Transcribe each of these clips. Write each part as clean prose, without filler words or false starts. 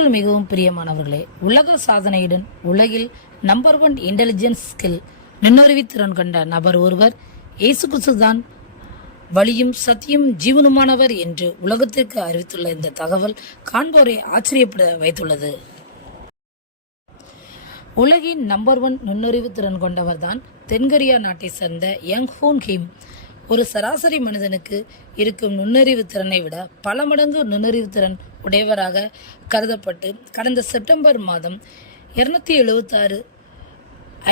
கிறிஸ்துவுக்குள் மிகவும் பிரியமானவர்களே, உலக சாதனையுடன் உலகில் நம்பர் 1 இன்டெலிஜென்ஸ் ஸ்கில் நுண்ணறிவு திறன் கொண்ட நபர் ஒருவர் இயேசு கிறிஸ்து தான் வழியும் சத்தியும் ஜீவனுமானவர் என்று உலகத்திற்கு அறிவித்துள்ள இந்த தகவல் காண்போரை ஆச்சரியப்பட வைத்துள்ளது. உலகின் நம்பர் 1 நுண்ணறிவு திறன் கொண்டவர் தான் தென்கொரியா நாட்டை சேர்ந்த யங் ஹூன் கிம். ஒரு சராசரி மனிதனுக்கு இருக்கும் நுண்ணறிவு திறனை விட பல மடங்கு நுண்ணறிவு திறன் உடையவராக கருதப்பட்டு கடந்த செப்டம்பர் மாதம் 276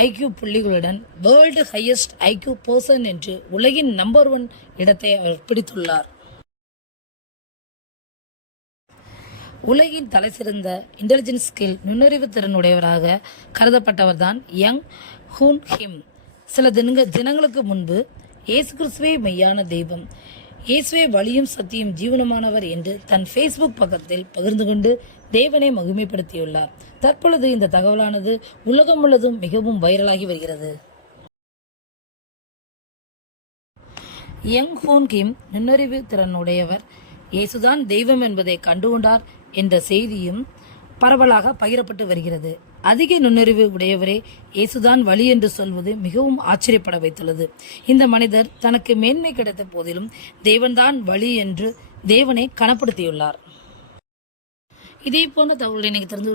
ஐக்யூ புள்ளிகளுடன் வேர்ல்டு ஹையஸ்ட் ஐக்யூ பர்சன் என்று உலகின் நம்பர் 1 இடத்தை அவர் பிடித்துள்ளார். உலகின் தலைசிறந்த இன்டெலிஜென்ஸ் ஸ்கில் நுண்ணறிவு திறன் உடையவராக கருதப்பட்டவர் தான் யங் ஹூன் கிம். சில தினங்களுக்கு முன்பு இயேசு கிறிஸ்துவே மெய்யான தெய்வம், இயேசுவே வழியும் சத்தியும் ஜீவனமானவர் என்று தன் ஃபேஸ்புக் பக்கத்தில் பகிர்ந்து கொண்டு தேவனை மகிமைப்படுத்தியுள்ளார். தற்பொழுது இந்த தகவலானது உலகம் முழுவதும் மிகவும் வைரலாகி வருகிறது. யங் ஹூன் கிம் நுண்ணறிவு திறனுடையவர், இயேசுதான் தெய்வம் என்பதை கண்டுகொண்டார் என்ற செய்தியும் பரவலாக பகிரப்பட்டு வருகிறது. அதிக நுண்ணறிவு உடையவரே இயேசுதான் வழி என்று சொல்வது மிகவும் ஆச்சரியப்பட வைத்துள்ளது. இந்த மனிதர் தனக்கு மேன்மை கிடைத்த போதிலும் தேவன்தான் வழி என்று தேவனை கனப்படுத்தியுள்ளார். இதே போன்ற தகவல்களை நீங்கள் தெரிந்து